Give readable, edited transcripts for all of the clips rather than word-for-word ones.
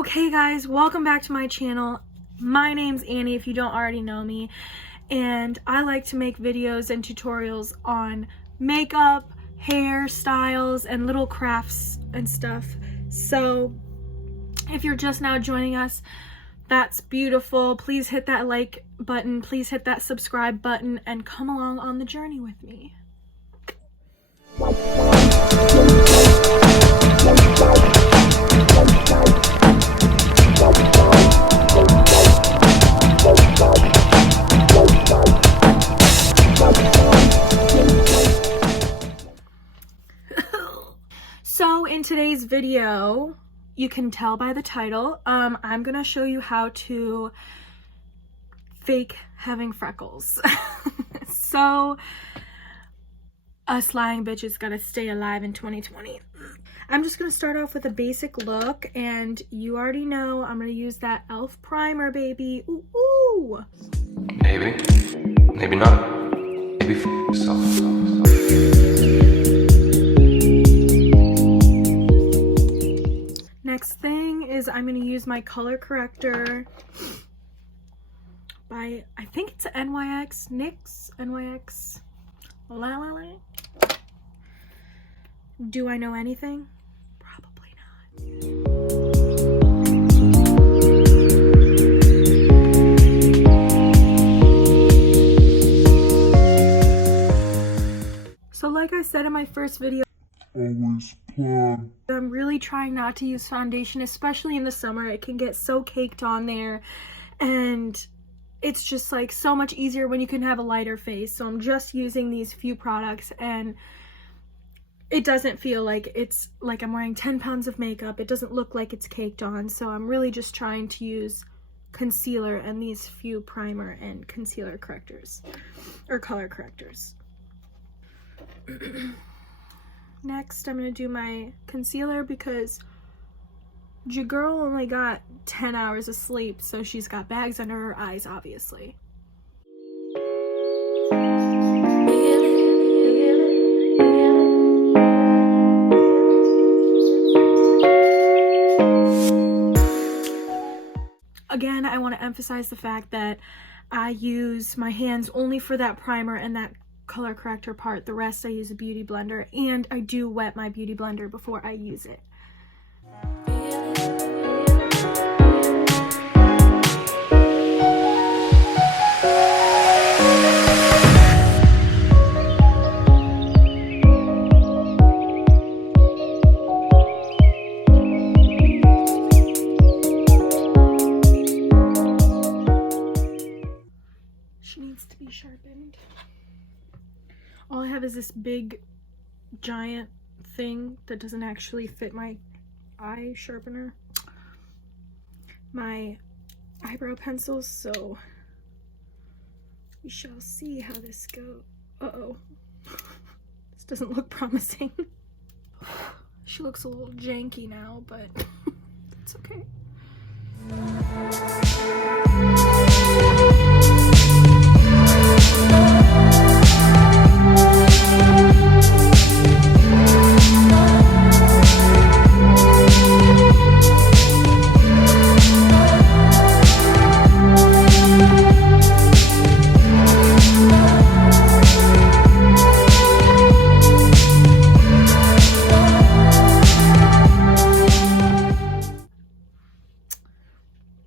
Okay guys, welcome back to my channel. My name's Annie if you don't already know me, and I like to make videos and tutorials on makeup, hairstyles, and little crafts and stuff. So if you're just now joining us, that's beautiful. Please hit that like button, please hit that subscribe button, and come along on the journey with me. So in today's video, you can tell by the title, I'm gonna show you how to fake having freckles. So us lying bitches gotta stay alive in 2020. I'm just gonna start off with a basic look, and you already know I'm gonna use that e.l.f. primer, baby. Ooh, ooh. Maybe not. Maybe f yourself. Next thing is I'm going to use my color corrector by, I think it's NYX. La la la. Do I know anything? Probably not. So like I said in my first video, I'm really trying not to use foundation, especially in the summer. It can get so caked on there, and it's just like so much easier when you can have a lighter face. So I'm just using these few products, and it doesn't feel like it's like I'm wearing 10 pounds of makeup. It doesn't look like it's caked on. So I'm really just trying to use concealer and these few primer and concealer correctors, or color correctors. Next, I'm going to do my concealer because your girl only got 10 hours of sleep, so she's got bags under her eyes, obviously. Again, I want to emphasize the fact that I use my hands only for that primer and that color corrector part. The rest I use a beauty blender, and I do wet my beauty blender before I use it. She needs to be sharpened. All I have is this big giant thing that doesn't actually fit my eye sharpener, my eyebrow pencils, so we shall see how this goes. Uh-oh. This doesn't look promising. She looks a little janky now, but it's okay.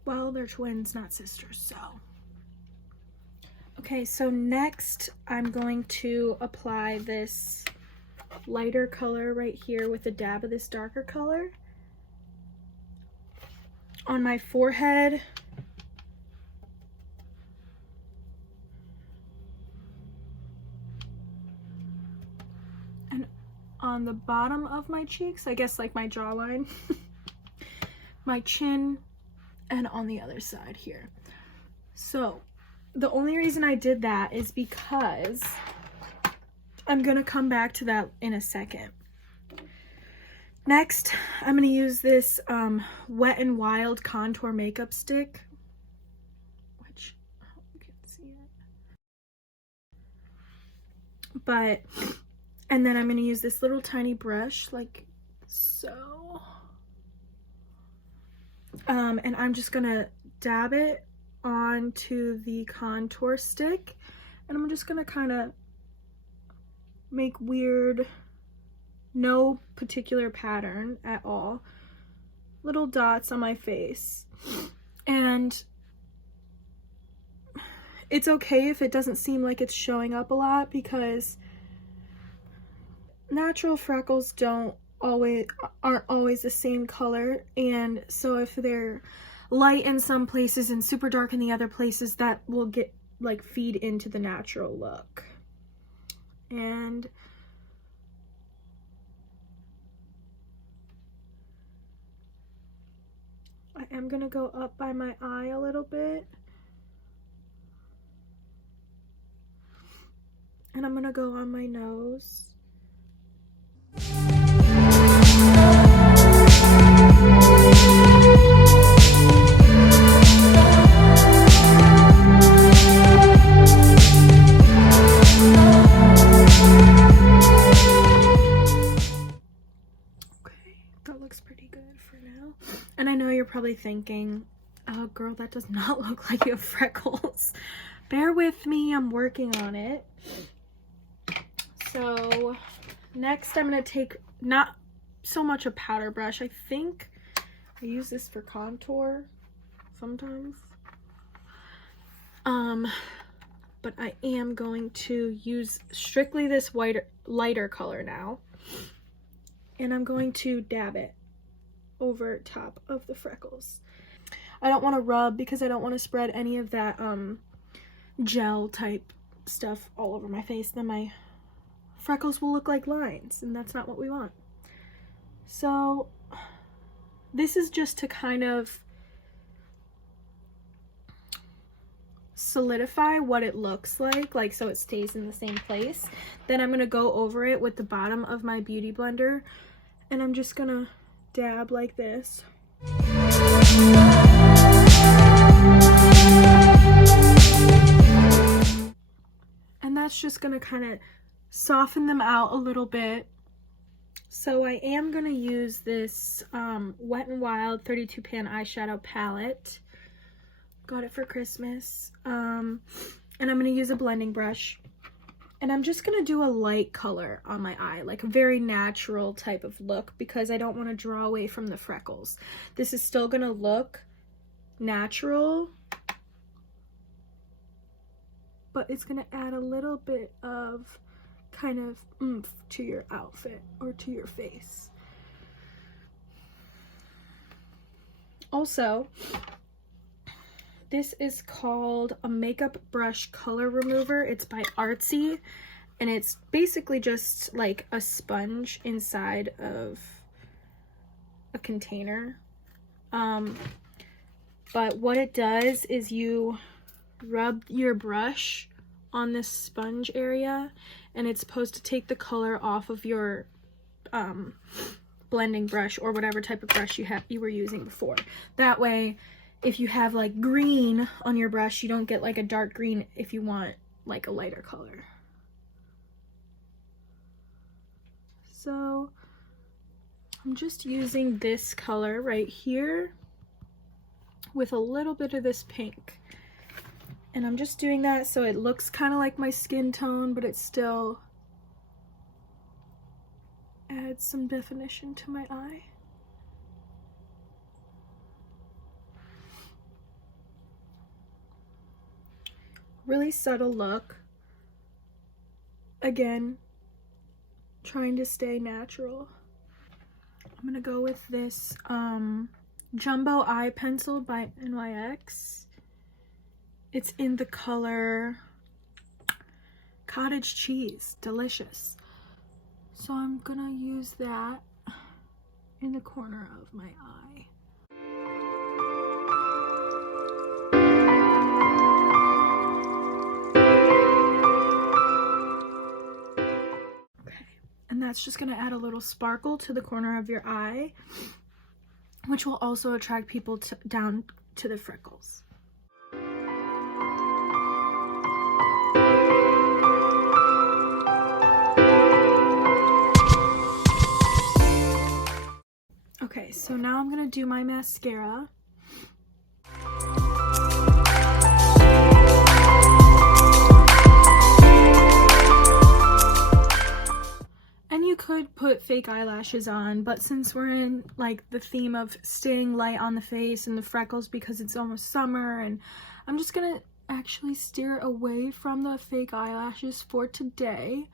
Well, they're twins, not sisters, so. Okay, so next I'm going to apply this lighter color right here with a dab of this darker color on my forehead. And on the bottom of my cheeks, I guess like my jawline, my chin, and on the other side here. So the only reason I did that is because I'm gonna come back to that in a second. Next, I'm gonna use this Wet n Wild contour makeup stick, which I hope you can see it. And then I'm gonna use this little tiny brush like so. And I'm just gonna dab it onto the contour stick, and I'm just gonna kind of make weird, no particular pattern at all, little dots on my face. And it's okay if it doesn't seem like it's showing up a lot, because natural freckles aren't always the same color, and so if they're light in some places and super dark in the other places, that will get like feed into the natural look. And I am gonna go up by my eye a little bit, and I'm gonna go on my nose. That looks pretty good for now. And I know you're probably thinking, oh girl, that does not look like you have freckles. Bear with me, I'm working on it. So next I'm going to take not so much a powder brush. I think I use this for contour sometimes. But I am going to use strictly this lighter color now. And I'm going to dab it over top of the freckles. I don't want to rub because I don't want to spread any of that gel type stuff all over my face. Then my freckles will look like lines, and that's not what we want. So this is just to kind of solidify what it looks like so it stays in the same place. Then I'm going to go over it with the bottom of my beauty blender, and I'm just going to dab like this. And that's just going to kind of soften them out a little bit. So I am going to use this Wet n Wild 32 pan eyeshadow palette. Got it for Christmas. And I'm going to use a blending brush. And I'm just going to do a light color on my eye, like a very natural type of look, because I don't want to draw away from the freckles. This is still going to look natural, but it's going to add a little bit of kind of oomph to your outfit or to your face. Also, this is called a makeup brush color remover. It's by Artsy, and it's basically just like a sponge inside of a container. But what it does is you rub your brush on this sponge area, and it's supposed to take the color off of your blending brush or whatever type of brush you were using before. That way, if you have like green on your brush, you don't get like a dark green if you want like a lighter color. So I'm just using this color right here with a little bit of this pink. And I'm just doing that so it looks kind of like my skin tone, but it still adds some definition to my eye. Really subtle look. Again, trying to stay natural. I'm gonna go with this jumbo eye pencil by NYX. It's in the color Cottage Cheese, delicious. So I'm gonna use that in the corner of my eye. And that's just going to add a little sparkle to the corner of your eye, which will also attract people down to the freckles. Okay, so now I'm going to do my mascara. And you could put fake eyelashes on, but since we're in like the theme of staying light on the face and the freckles because it's almost summer, and I'm just gonna actually steer away from the fake eyelashes for today.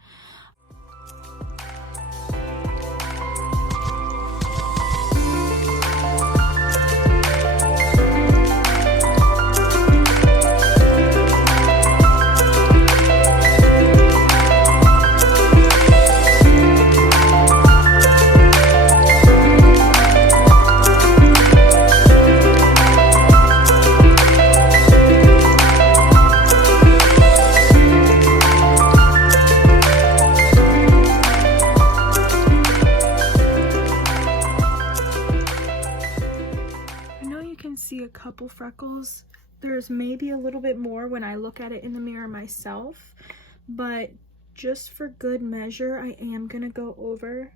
See a couple freckles. There's maybe a little bit more when I look at it in the mirror myself, but just for good measure, I am gonna go over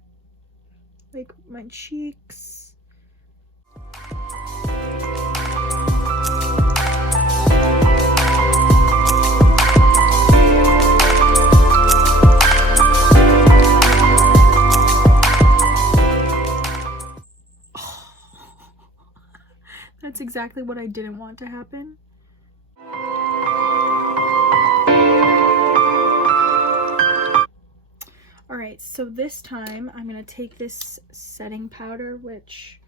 like my cheeks. That's exactly what I didn't want to happen. Alright, so this time I'm going to take this setting powder, which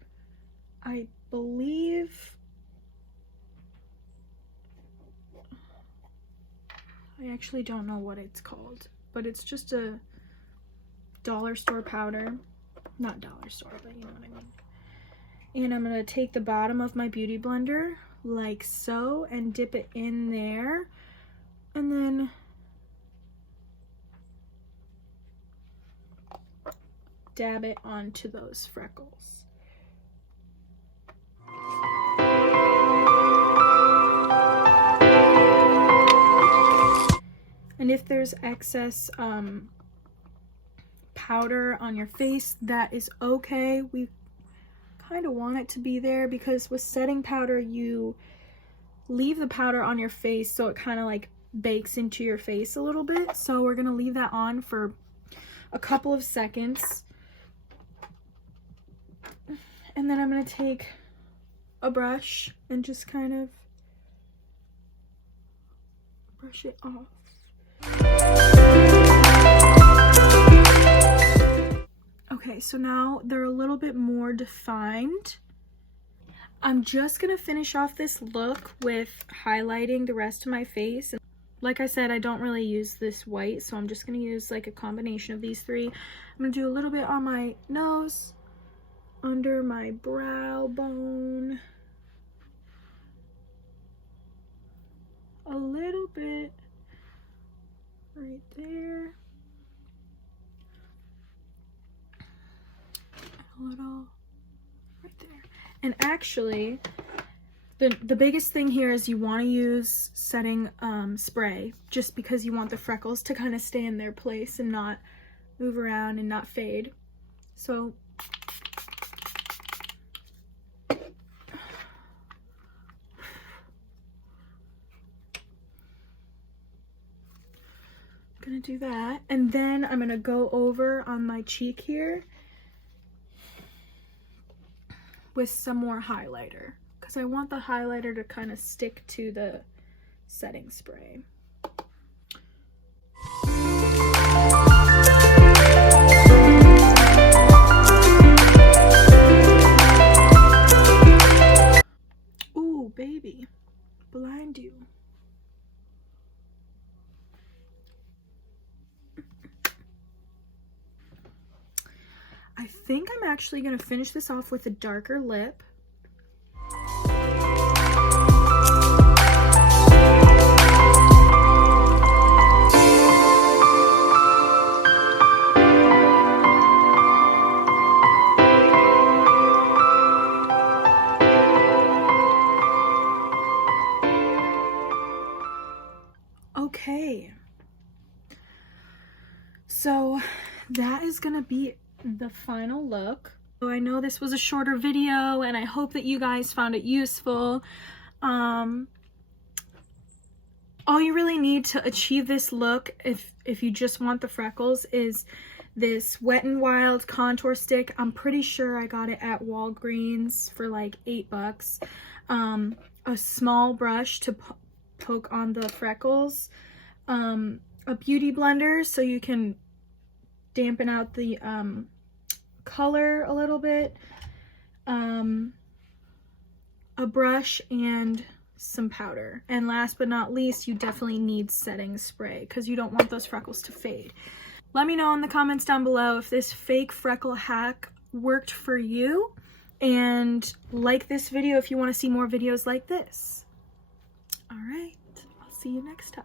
I believe... I actually don't know what it's called, but it's just a dollar store powder. Not dollar store, but you know what I mean. And I'm going to take the bottom of my beauty blender like so and dip it in there, and then dab it onto those freckles. And if there's excess powder on your face, that is okay. We kind of want it to be there because with setting powder you leave the powder on your face so it kind of like bakes into your face a little bit. So we're gonna leave that on for a couple of seconds, and then I'm gonna take a brush and just kind of brush it off. Okay, so now they're a little bit more defined. I'm just gonna finish off this look with highlighting the rest of my face. And like I said, I don't really use this white, so I'm just gonna use like a combination of these three. I'm gonna do a little bit on my nose, under my brow bone, a little bit right there, a little right there. And actually the biggest thing here is you want to use setting spray, just because you want the freckles to kind of stay in their place and not move around and not fade. So gonna do that, and then I'm gonna go over on my cheek here with some more highlighter, because I want the highlighter to kind of stick to the setting spray. Ooh, baby, blind you. I think I'm actually going to finish this off with a darker lip. Okay. So that is going to be the final look. So I know this was a shorter video and I hope that you guys found it useful. All you really need to achieve this look, if you just want the freckles, is this Wet n Wild contour stick. I'm pretty sure I got it at Walgreens for like $8. A small brush to poke on the freckles, a beauty blender so you can dampen out the color a little bit, a brush, and some powder. And last but not least, you definitely need setting spray because you don't want those freckles to fade. Let me know in the comments down below if this fake freckle hack worked for you, and like this video if you want to see more videos like this. All right, I'll see you next time.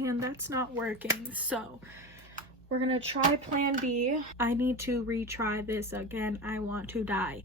And that's not working, so we're gonna try plan B. I need to retry this again. I want to die.